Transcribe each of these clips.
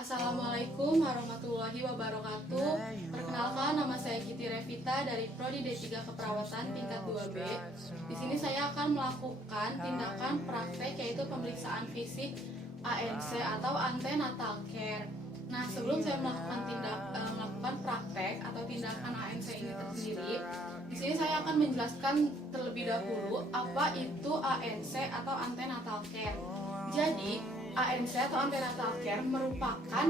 Assalamualaikum warahmatullahi wabarakatuh. Perkenalkan, nama saya Kiti Revita dari Prodi D3 Keperawatan tingkat 2B. Di sini saya akan melakukan tindakan praktek yaitu pemeriksaan fisik ANC atau antenatal care. Nah, sebelum saya melakukan praktek atau tindakan ANC ini tersendiri, di sini saya akan menjelaskan terlebih dahulu apa itu ANC atau antenatal care. Jadi, ANC atau antenatal care merupakan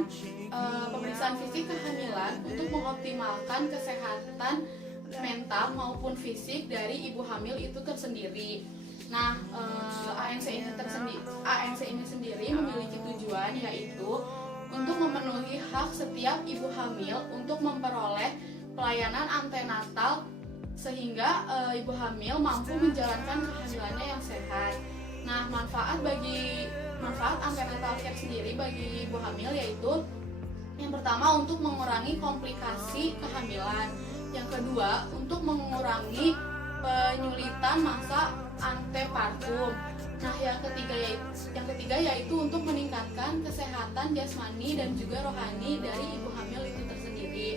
pemeriksaan fisik kehamilan untuk mengoptimalkan kesehatan mental maupun fisik dari ibu hamil itu tersendiri. Nah, ANC ini sendiri memiliki tujuan yaitu untuk memenuhi hak setiap ibu hamil untuk memperoleh pelayanan antenatal sehingga ibu hamil mampu menjalankan kehamilannya yang sehat. Nah, manfaat antenatal care sendiri bagi ibu hamil yaitu yang pertama untuk mengurangi komplikasi kehamilan, yang kedua untuk mengurangi penyulitan masa antepartum. Nah, yang ketiga yaitu untuk meningkatkan kesehatan jasmani dan juga rohani dari ibu hamil itu tersendiri.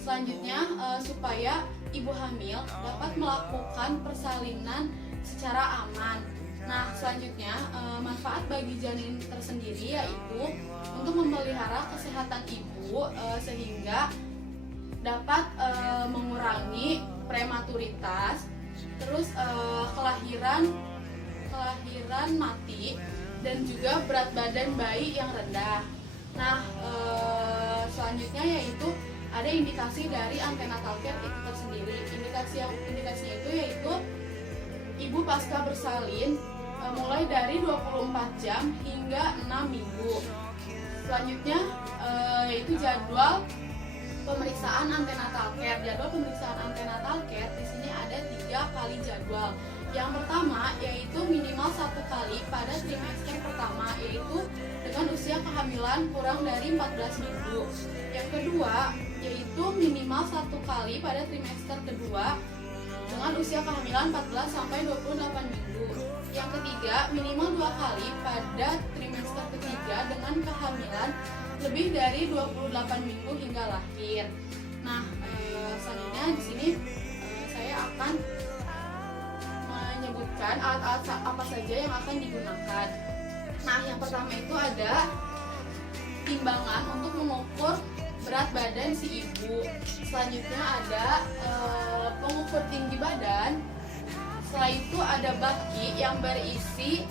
Selanjutnya supaya ibu hamil dapat melakukan persalinan secara aman. Nah, selanjutnya manfaat bagi janin tersendiri yaitu untuk memelihara kesehatan ibu sehingga dapat mengurangi prematuritas, terus kelahiran mati, dan juga berat badan bayi yang rendah. Nah, selanjutnya yaitu ada indikasi dari antenatal care itu tersendiri. Indikasinya itu yaitu ibu pasca bersalin mulai dari 24 jam hingga 6 minggu. Selanjutnya yaitu jadwal pemeriksaan antenatal care. Jadwal pemeriksaan antenatal care di sini ada 3 kali jadwal. Yang pertama yaitu minimal 1 kali pada trimester pertama, yaitu dengan usia kehamilan kurang dari 14 minggu. Yang kedua yaitu minimal 1 kali pada trimester kedua dengan usia kehamilan 14 sampai 28 minggu. Yang ketiga, minimal 2 kali pada trimester ketiga dengan kehamilan lebih dari 28 minggu hingga lahir. Nah, selanjutnya di sini saya akan menyebutkan alat-alat apa saja yang akan digunakan. Nah, yang pertama itu ada timbangan untuk mengukur berat badan si ibu. Selanjutnya ada pengukur tinggi badan. Setelah itu ada baki yang berisi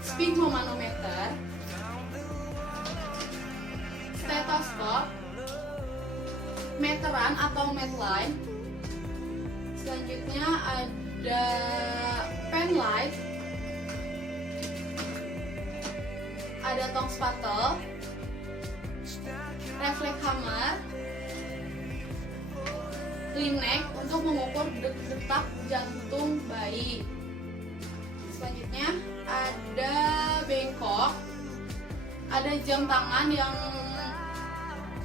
sphygmomanometer, stetoskop, meteran atau medline. Selanjutnya ada pen light, ada tong spatel, refleks hammer, linek untuk mengukur detak jantung bayi. Selanjutnya ada bengkok, ada jam tangan yang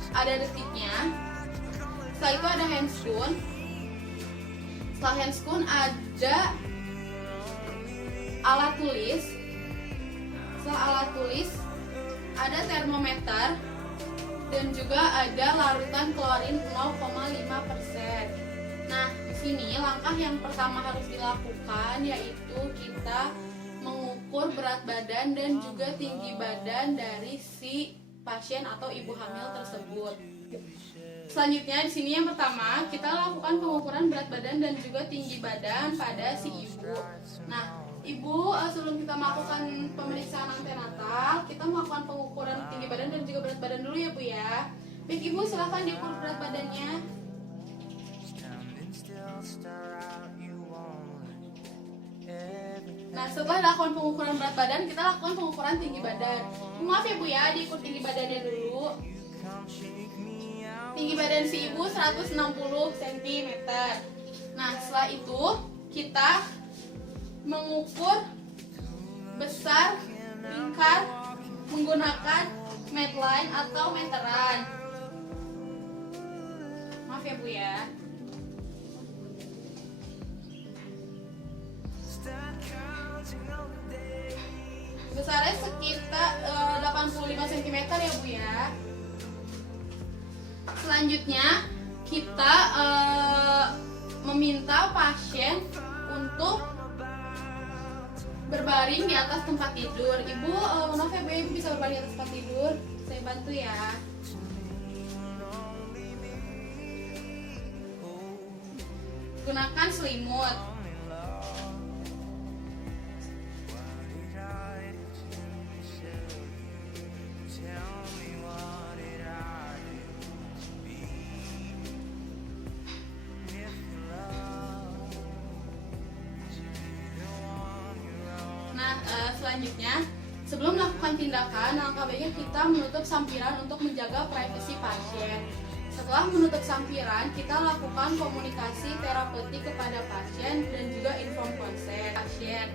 ada detiknya. Setelah itu ada handscoon. Setelah handscoon ada alat tulis. Setelah alat tulis ada termometer dan juga ada larutan klorin 0,5%. Nah, di sini langkah yang pertama harus dilakukan yaitu kita mengukur berat badan dan juga tinggi badan dari si pasien atau ibu hamil tersebut. Selanjutnya di sini yang pertama kita lakukan pengukuran berat badan dan juga tinggi badan pada si ibu. Nah, ibu sebelum kita melakukan pemeriksaan antenatal, kita melakukan pengukuran tinggi badan dan juga berat badan dulu ya Bu ya. Baik ibu, silakan diukur berat badannya. Nah, setelah dilakukan pengukuran berat badan, kita lakukan pengukuran tinggi badan. Maaf ya Bu ya, diukur tinggi badannya dulu. Tinggi badan si ibu 160 cm. Nah, setelah itu kita mengukur besar lingkar menggunakan medline atau meteran. Maaf ya Bu ya. Besarnya sekitar 85 cm Selanjutnya kita meminta pasien untuk berbaring di atas tempat tidur. Ibu, maaf ya Bu, Ibu bisa berbaring di atas tempat tidur. Saya bantu ya. Gunakan selimut. Selanjutnya, sebelum melakukan tindakan, langkah baiknya kita menutup sampiran untuk menjaga privasi pasien. Setelah menutup sampiran, kita lakukan komunikasi terapeutik kepada pasien dan juga inform konsen pasien.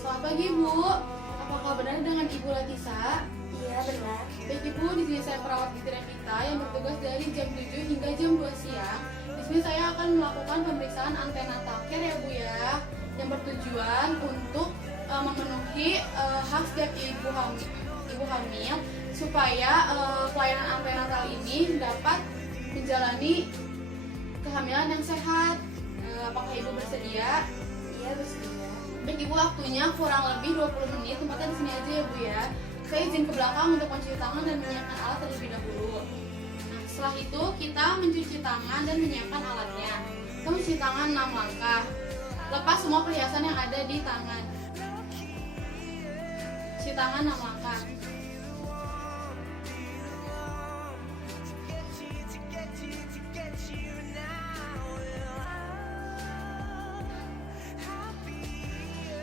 Selamat pagi Bu, apakah benar dengan Ibu Latisa? Iya benar. Baik Ibu, di sini saya perawat Fitri Vita yang bertugas dari jam 7 hingga jam 2 siang. Di sini saya akan melakukan pemeriksaan antenatal care ya Bu ya, yang bertujuan untuk memenuhi hak setiap ibu hamil supaya pelayanan antenatal ini dapat menjalani kehamilan yang sehat. Apakah Ibu bersedia? Iya bersedia. Baik Ibu, waktunya kurang lebih 20 menit. Tempatnya di sini aja ya Bu ya. Saya izin ke belakang untuk mencuci tangan dan menyiapkan alat terlebih dahulu. Nah, setelah itu kita mencuci tangan dan menyiapkan alatnya. Kita mencuci tangan 6 langkah. Lepas semua perhiasan yang ada di tangan. Cuci tangan 6 langkah.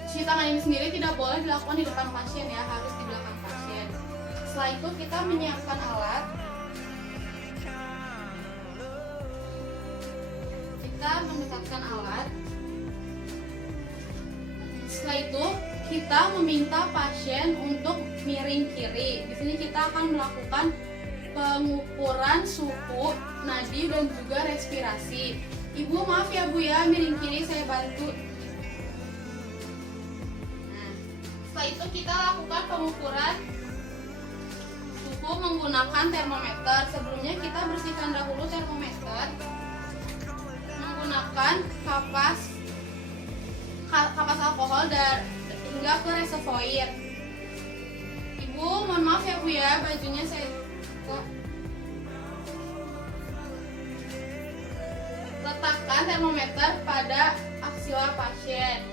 Cuci tangan ini sendiri tidak boleh dilakukan di depan pasien ya, harus di belakang pasien. Setelah itu kita menyiapkan alat. Kita mendekatkan alat. Setelah itu kita meminta pasien untuk miring kiri. Di sini kita akan melakukan pengukuran suhu, nadi dan juga respirasi. Ibu maaf ya Bu ya, miring kiri saya bantu. Nah, setelah itu kita lakukan pengukuran suhu menggunakan termometer. Sebelumnya kita bersihkan dahulu termometer menggunakan kapas alkohol dan hingga ke reservoir. Ibu, mohon maaf ya Bu ya, bajunya saya buka. Letakkan termometer pada aksial pasien.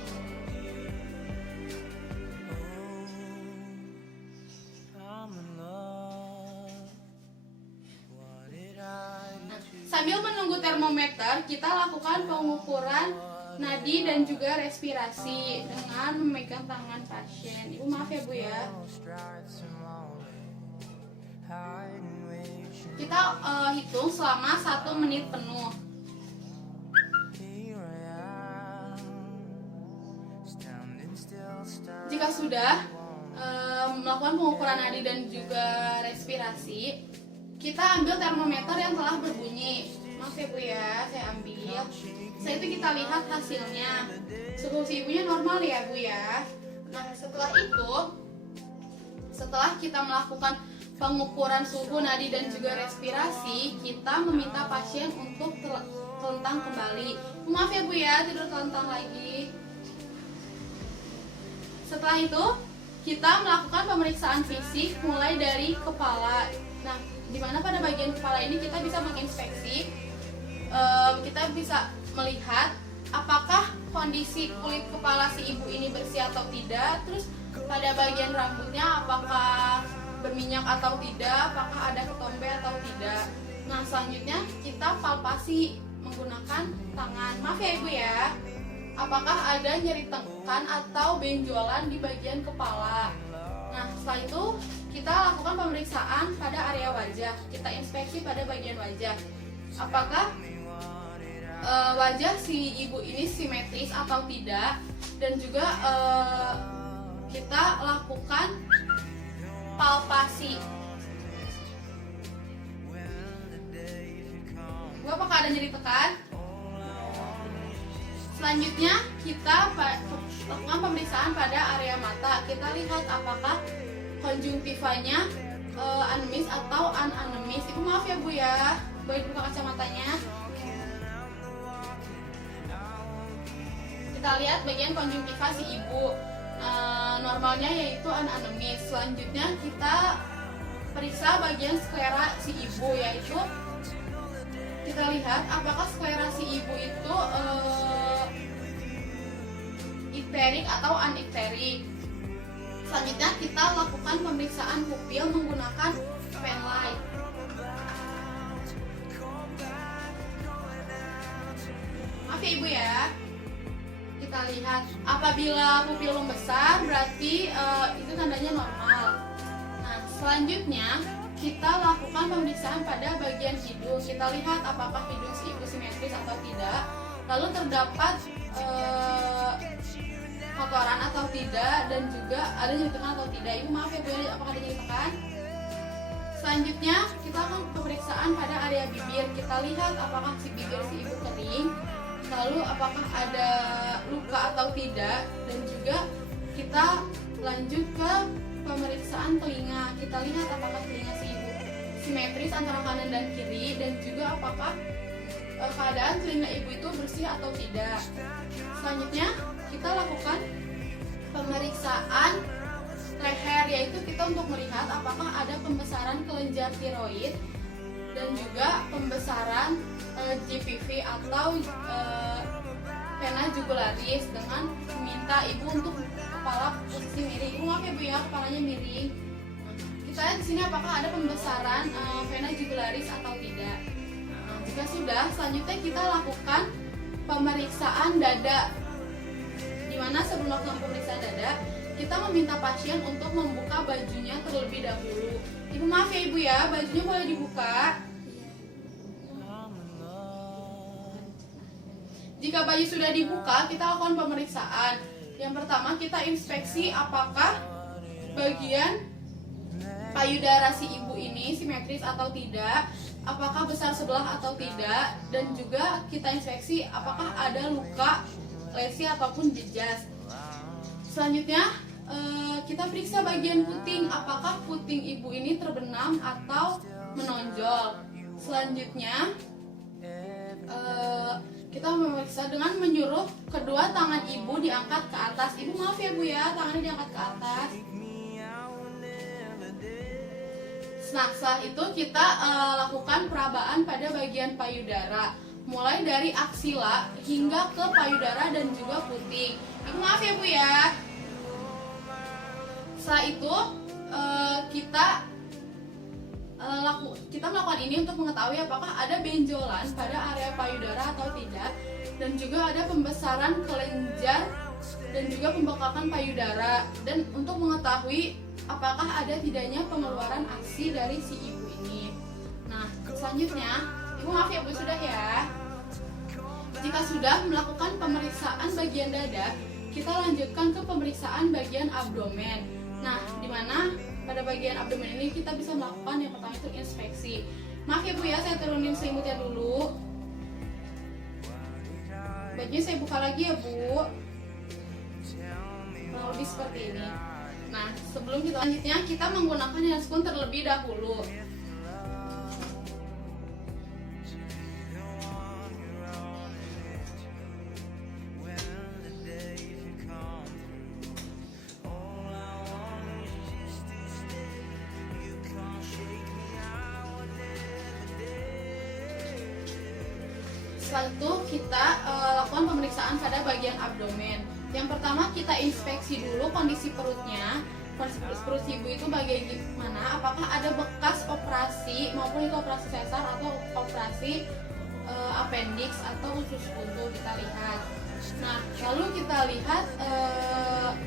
Sambil menunggu termometer, kita lakukan pengukuran nadi dan juga respirasi dengan memegang tangan pasien. Ibu maaf ya Bu ya. Kita hitung selama 1 menit penuh. Jika sudah melakukan pengukuran nadi dan juga respirasi, kita ambil termometer yang telah berbunyi. Maaf ya Bu ya, saya ambil. Setelah itu kita lihat hasilnya. Suhu si ibunya normal ya Bu ya. Nah, setelah kita melakukan pengukuran suhu, nadi dan juga respirasi, kita meminta pasien untuk telentang kembali. Maaf ya Bu ya, tidur telentang lagi. Setelah itu kita melakukan pemeriksaan fisik mulai dari kepala. Nah, di mana pada bagian kepala ini kita bisa menginspeksi, kita bisa melihat apakah kondisi kulit kepala si ibu ini bersih atau tidak. Terus pada bagian rambutnya apakah berminyak atau tidak, apakah ada ketombe atau tidak. Nah, selanjutnya kita palpasi menggunakan tangan. Maaf ya Ibu ya, apakah ada nyeri tengkan atau benjolan di bagian kepala. Nah, setelah itu kita lakukan pemeriksaan pada area wajah. Kita inspeksi pada bagian wajah, apakah wajah si ibu ini simetris atau tidak. Dan juga kita lakukan palpasi. Bu, apakah ada nyeri tekan? Selanjutnya kita lakukan pemeriksaan pada area mata. Kita lihat apakah konjungtivanya anemis atau ananemis. Ibu maaf ya Bu ya, boleh dibuka kacamatanya. Kita lihat bagian konjungtiva si ibu. Normalnya yaitu ananemis. Selanjutnya kita periksa bagian sklera si ibu, yaitu kita lihat apakah sklera si ibu itu ikterik atau anikterik. Selanjutnya kita lakukan pemeriksaan pupil menggunakan pen light. Maaf ya ibu ya. Kita lihat apabila pupil membesar berarti itu tandanya normal. Nah, selanjutnya kita lakukan pemeriksaan pada bagian hidung. Kita lihat apakah hidung si ibu simetris atau tidak. Lalu terdapat kotoran atau tidak, dan juga ada nyeritaan atau tidak. Ibu maaf ya Bu, apakah ada nyeritaan? Selanjutnya kita akan pemeriksaan pada area bibir. Kita lihat apakah si bibir si ibu kering, lalu apakah ada luka atau tidak, dan juga kita lanjut ke pemeriksaan telinga. Kita lihat apakah telinga si ibu simetris antara kanan dan kiri, dan juga apakah keadaan telinga ibu itu bersih atau tidak. Selanjutnya kita lakukan pemeriksaan leher, yaitu kita untuk melihat apakah ada pembesaran kelenjar tiroid dan juga pembesaran GPV atau vena jugularis, dengan meminta ibu untuk kepala posisi miring. Ibu maaf ya Bu ya, kepalanya miring. Kita lihat di sini apakah ada pembesaran vena jugularis atau tidak. Jika sudah, selanjutnya kita lakukan pemeriksaan dada, dimana sebelum melakukan pemeriksaan dada kita meminta pasien untuk membuka bajunya terlebih dahulu. Ibu maaf ya Ibu ya, bajunya boleh dibuka. Jika baju sudah dibuka, kita lakukan pemeriksaan. Yang pertama kita inspeksi apakah bagian payudara si ibu ini simetris atau tidak, apakah besar sebelah atau tidak, dan juga kita inspeksi apakah ada luka, lesi ataupun jejas. Selanjutnya kita periksa bagian puting, apakah puting ibu ini terbenam atau menonjol. Selanjutnya kita memeriksa dengan menyuruh kedua tangan ibu diangkat ke atas. Ibu maaf ya Bu ya, tangannya diangkat ke atas. Nah, setelah itu kita lakukan perabaan pada bagian payudara, mulai dari aksila hingga ke payudara dan juga puting. Ibu maaf ya Bu ya. Setelah itu kita melakukan ini untuk mengetahui apakah ada benjolan pada area payudara atau tidak, dan juga ada pembesaran kelenjar dan juga pembekakan payudara, dan untuk mengetahui apakah ada tidaknya pengeluaran ASI dari si ibu ini. Nah, selanjutnya, ibu maaf ya Bu, sudah ya. Jika sudah melakukan pemeriksaan bagian dada, kita lanjutkan ke pemeriksaan bagian abdomen. Nah, dimana pada bagian abdomen ini kita bisa melakukan yang pertama itu inspeksi. Maaf ya Bu ya, saya turunin selimutnya dulu. Bajunya saya buka lagi ya Bu. Kurang lebih seperti ini. Nah, sebelum kita lanjutnya, kita menggunakan hand spoon terlebih dahulu. Setelah itu kita lakukan pemeriksaan pada bagian abdomen. Yang pertama kita inspeksi dulu kondisi perutnya. Kondisi perut ibu itu bagaimana? Apakah ada bekas operasi maupun itu operasi sesar atau operasi appendix atau usus buntu, kita lihat. Nah, lalu kita lihat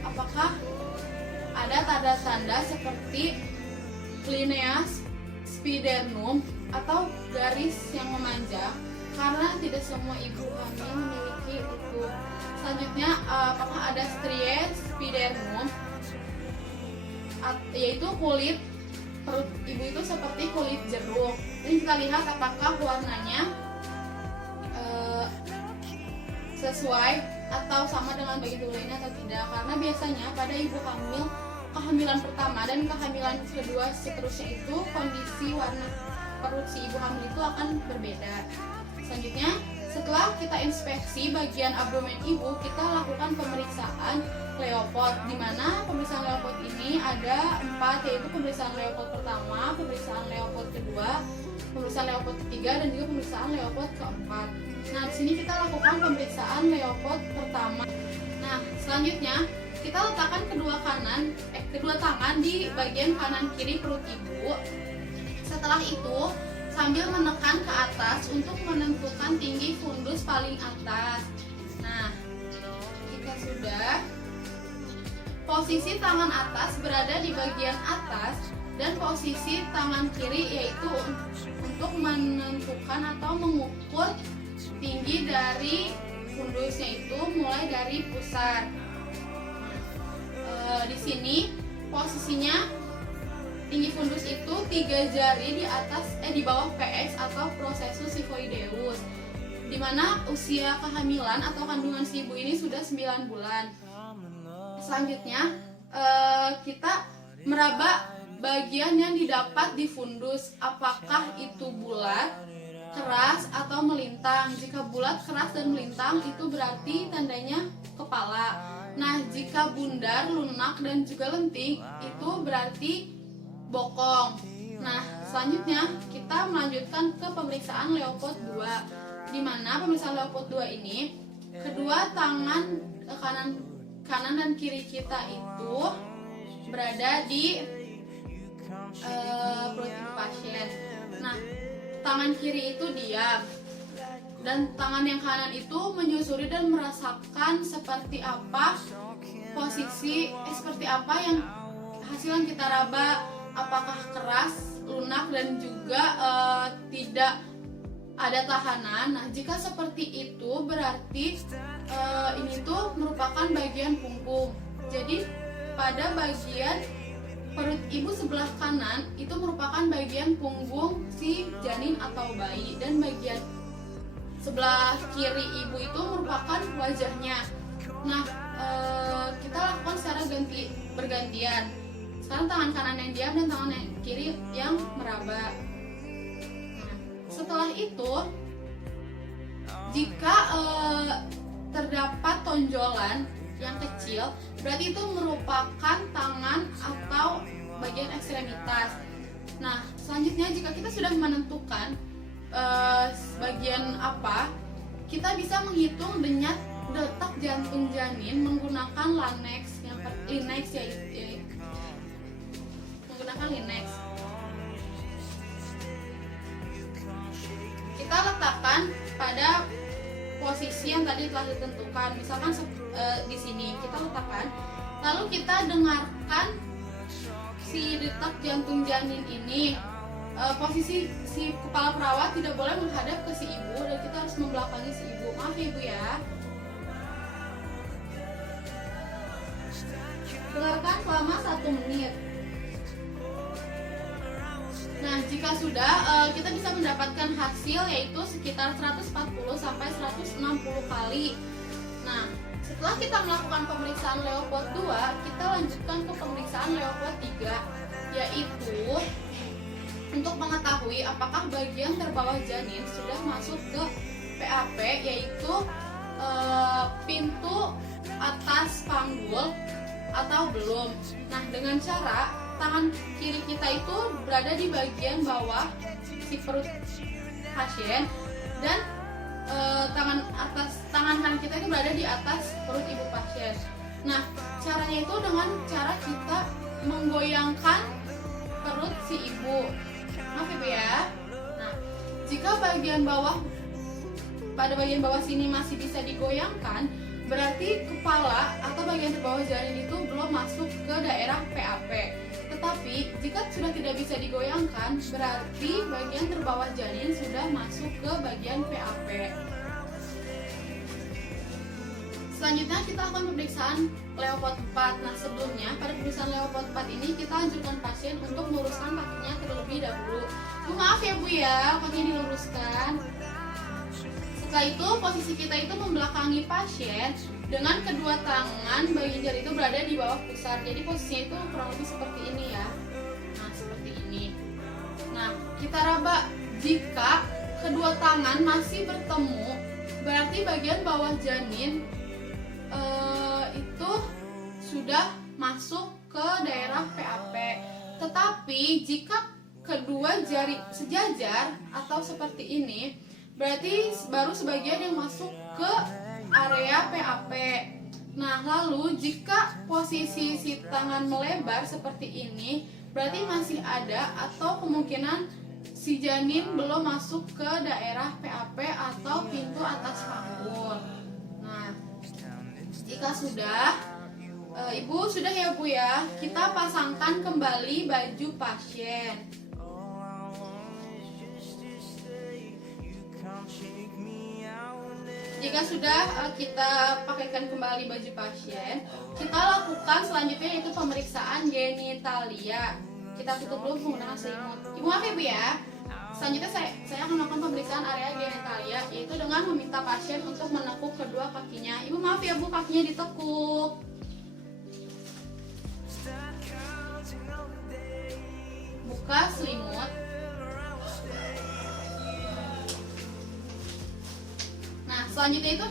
apakah ada tanda-tanda seperti linea spidernum atau garis yang memanjang, karena tidak semua ibu hamil memiliki itu. Selanjutnya, apakah ada strie spidernum, yaitu kulit perut ibu itu seperti kulit jeruk. Ini kita lihat apakah warnanya sesuai atau sama dengan bagian tubuh lainnya atau tidak. Karena biasanya pada ibu hamil kehamilan pertama dan kehamilan kedua seterusnya itu kondisi warna perut si ibu hamil itu akan berbeda. Selanjutnya, setelah kita inspeksi bagian abdomen ibu, kita lakukan pemeriksaan Leopard, di mana pemeriksaan Leopard ini ada 4, yaitu pemeriksaan Leopard pertama, pemeriksaan Leopard kedua, pemeriksaan Leopard ketiga, dan juga pemeriksaan Leopard keempat. Nah, di sini kita lakukan pemeriksaan Leopard pertama. Nah, selanjutnya kita letakkan kedua tangan di bagian kanan kiri perut ibu. Setelah itu, sambil menekan ke atas untuk menentukan tinggi fundus paling atas. Nah, jika sudah, posisi tangan atas berada di bagian atas dan posisi tangan kiri yaitu untuk menentukan atau mengukur tinggi dari fundusnya itu mulai dari pusar. Di sini posisinya tinggi fundus itu 3 jari di bawah PX atau processus xiphoideus, di mana usia kehamilan atau kandungan si ibu ini sudah 9 bulan. Selanjutnya kita meraba bagian yang didapat di fundus, apakah itu bulat, keras, atau melintang. Jika bulat, keras, dan melintang itu berarti tandanya kepala. Nah, jika bundar, lunak, dan juga lentik itu berarti bokong. Nah, selanjutnya kita melanjutkan ke pemeriksaan Leopard 2, di mana pemeriksaan Leopard 2 ini kedua tangan kanan dan kiri kita itu berada di perut ibu pasien. Nah, tangan kiri itu diam dan tangan yang kanan itu menyusuri dan merasakan seperti apa seperti apa yang hasil yang kita raba, apakah keras, lunak, dan juga tidak ada tahanan. Nah, jika seperti itu berarti ini tuh merupakan bagian punggung. Jadi pada bagian perut ibu sebelah kanan itu merupakan bagian punggung si janin atau bayi, dan bagian sebelah kiri ibu itu merupakan wajahnya. Nah, kita lakukan secara bergantian. Sekarang tangan kanan yang diam dan tangan yang kiri yang meraba. Nah, setelah itu, jika terdapat tonjolan yang kecil, berarti itu merupakan tangan atau bagian ekstremitas. Nah, selanjutnya jika kita sudah menentukan bagian apa, kita bisa menghitung detak jantung janin menggunakan Linex menggunakan Linex. Kita letakkan pada posisi yang tadi telah ditentukan, misalkan di sini kita letakkan, lalu kita dengarkan si detak jantung janin ini. Posisi si kepala perawat tidak boleh menghadap ke si ibu dan kita harus membelakangi si ibu. Maaf ya ibu ya. Dengarkan selama 1 menit. Nah, jika sudah, kita bisa mendapatkan hasil yaitu sekitar 140 sampai 160 kali. Nah, setelah kita melakukan pemeriksaan Leopard 2, kita lanjutkan ke pemeriksaan Leopard 3, yaitu untuk mengetahui apakah bagian terbawah janin sudah masuk ke PAP, yaitu pintu atas panggul atau belum. Nah, dengan cara tangan kiri kita itu berada di bagian bawah si perut pasien dan tangan kanan kita itu berada di atas perut ibu pasien. Nah, caranya itu dengan cara kita menggoyangkan perut si ibu. Maaf ibu ya. Nah, jika pada bagian bawah sini masih bisa digoyangkan, berarti kepala atau bagian terbawah janin itu belum masuk ke daerah PAP. Tetapi jika sudah tidak bisa digoyangkan, berarti bagian terbawah janin sudah masuk ke bagian PAP. Selanjutnya kita akan pemeriksaan Leopard 4. Nah, sebelumnya pada pemeriksaan Leopard 4 ini kita anjurkan pasien untuk meluruskan kakinya terlebih dahulu. Maaf ya Bu ya, kakinya diluruskan. Setelah itu posisi kita itu membelakangi pasien dengan kedua tangan bagian jari itu berada di bawah pusar. Jadi posisinya itu kurang lebih seperti ini ya. Nah, seperti ini. Nah, kita raba. Jika kedua tangan masih bertemu, berarti bagian bawah janin itu sudah masuk ke daerah PAP. Tetapi jika kedua jari sejajar atau seperti ini, berarti baru sebagian yang masuk ke area PAP. Nah, lalu jika posisi si tangan melebar seperti ini, berarti masih ada atau kemungkinan si janin belum masuk ke daerah PAP atau pintu atas panggul. Nah, jika sudah, Ibu sudah ya Bu ya, kita pasangkan kembali baju pasien. Jika sudah kita pakaikan kembali baju pasien, kita lakukan selanjutnya yaitu pemeriksaan genitalia. Kita tutup dulu menggunakan selimut. Ibu maaf ya Bu ya. Selanjutnya saya akan melakukan pemeriksaan area genitalia, yaitu dengan meminta pasien untuk menekuk kedua kakinya. Ibu maaf ya Bu, kakinya ditekuk. Buka selimut. Nah, selanjutnya itu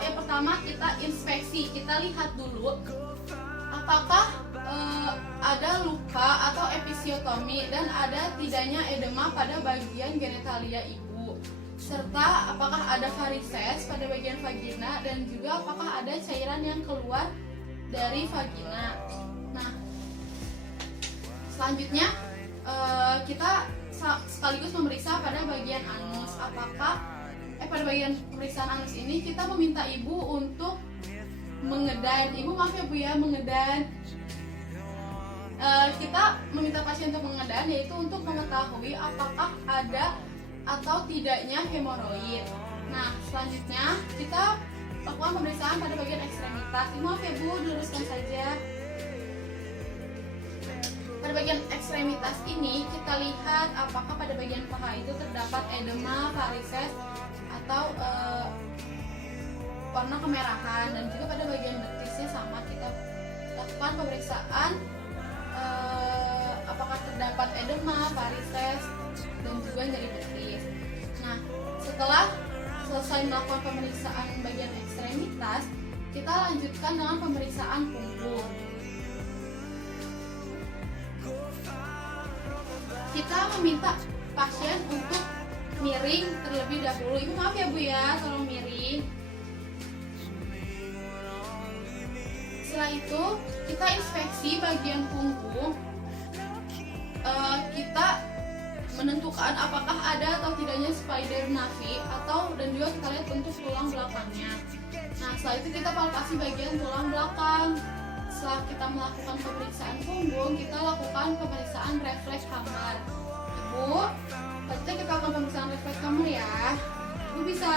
yang pertama kita inspeksi, kita lihat dulu apakah ada luka atau episiotomi dan ada tidaknya edema pada bagian genitalia ibu, serta apakah ada varises pada bagian vagina dan juga apakah ada cairan yang keluar dari vagina. Nah, selanjutnya kita sekaligus memeriksa pada bagian anus. Pada bagian pemeriksaan anus ini kita meminta ibu untuk mengedan. Ibu maaf ya Bu ya, mengedan. Kita meminta pasien untuk mengedan, yaitu untuk mengetahui apakah ada atau tidaknya hemoroid. Nah, selanjutnya kita lakukan pemeriksaan pada bagian ekstremitas. Ibu maaf ya Bu, diluruskan saja. Pada bagian ekstremitas ini kita lihat apakah pada bagian paha itu terdapat edema, varises atau warna kemerahan, dan juga pada bagian betisnya sama kita lakukan pemeriksaan apakah terdapat edema, varises dan juga nyeri betis. Nah, setelah selesai melakukan pemeriksaan bagian ekstremitas, kita lanjutkan dengan pemeriksaan punggung. Kita meminta pasien untuk miring terlebih dahulu. Ibu maaf ya Bu ya, tolong miring. Setelah itu kita inspeksi bagian punggung. Kita menentukan apakah ada atau tidaknya spider navi dan juga kita lihat untuk tulang belakangnya. Nah, setelah itu kita palpasi bagian tulang belakang. Setelah kita melakukan pemeriksaan punggung, kita lakukan pemeriksaan refleks kamar. Ibu, selanjutnya kita lakukan pemeriksaan refleks kamar ya. Ibu bisa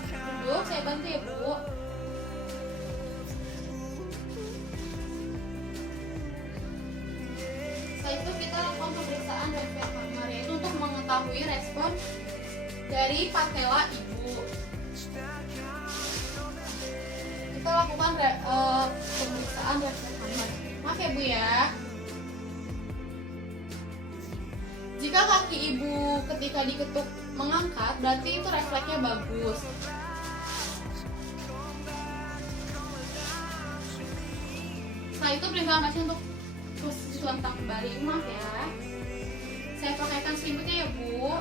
duduk, saya bantu ya Bu. Setelah itu kita lakukan pemeriksaan refleks kamar, yaitu untuk mengetahui respon dari patella ibu. Kita lakukan pemeriksaan refleks kamar. Maaf ya Bu ya. Jika kaki ibu ketika diketuk mengangkat, berarti itu refleksnya bagus. Setelah itu perintahkan pasien untuk posisi telentang kembali. Maaf ya. Saya pakaikan selimutnya ya Bu.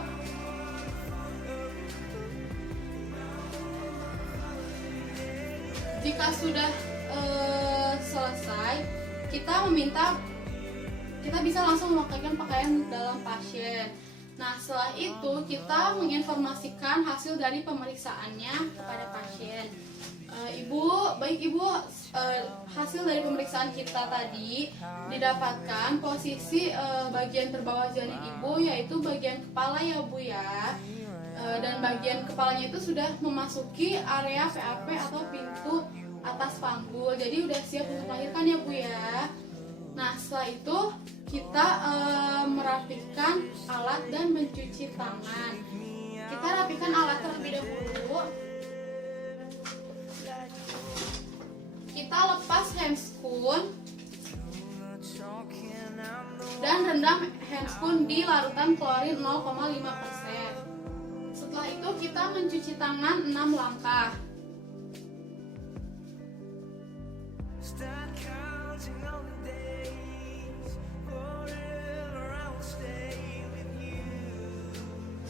Jika sudah selesai, kita bisa langsung memakaikan pakaian dalam pasien. Nah, setelah itu kita menginformasikan hasil dari pemeriksaannya kepada pasien. Ibu, hasil dari pemeriksaan kita tadi didapatkan posisi bagian terbawah janin ibu, yaitu bagian kepala ya Bu ya. Dan bagian kepalanya itu sudah memasuki area PAP atau pintu atas panggul, jadi udah siap untuk melahirkan ya Bu ya. Nah, setelah itu kita merapikan alat dan mencuci tangan. Kita rapikan alat terlebih dahulu. kita lepas handscoon dan rendam handscoon di larutan klorin 0,5%. Setelah itu kita mencuci tangan 6 langkah.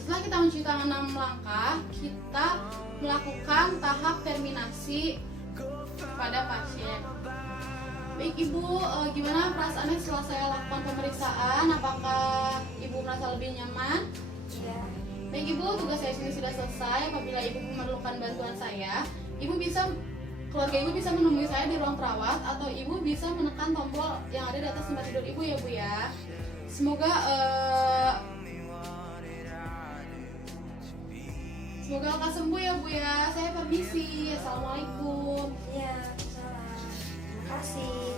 Setelah kita mencuci tangan 6 langkah, kita melakukan tahap terminasi pada pasien. Baik Ibu, gimana perasaannya setelah saya lakukan pemeriksaan? Apakah Ibu merasa lebih nyaman? Iya. Baik Ibu, tugas saya sini sudah selesai. Apabila Ibu memerlukan bantuan saya, keluarga Ibu bisa menemui saya di ruang perawat, atau Ibu bisa menekan tombol yang ada di atas tempat tidur Ibu ya Bu ya. Semoga lekas sembuh ya Bu ya. Saya permisi. Assalamualaikum. Iya, salam. Terima kasih.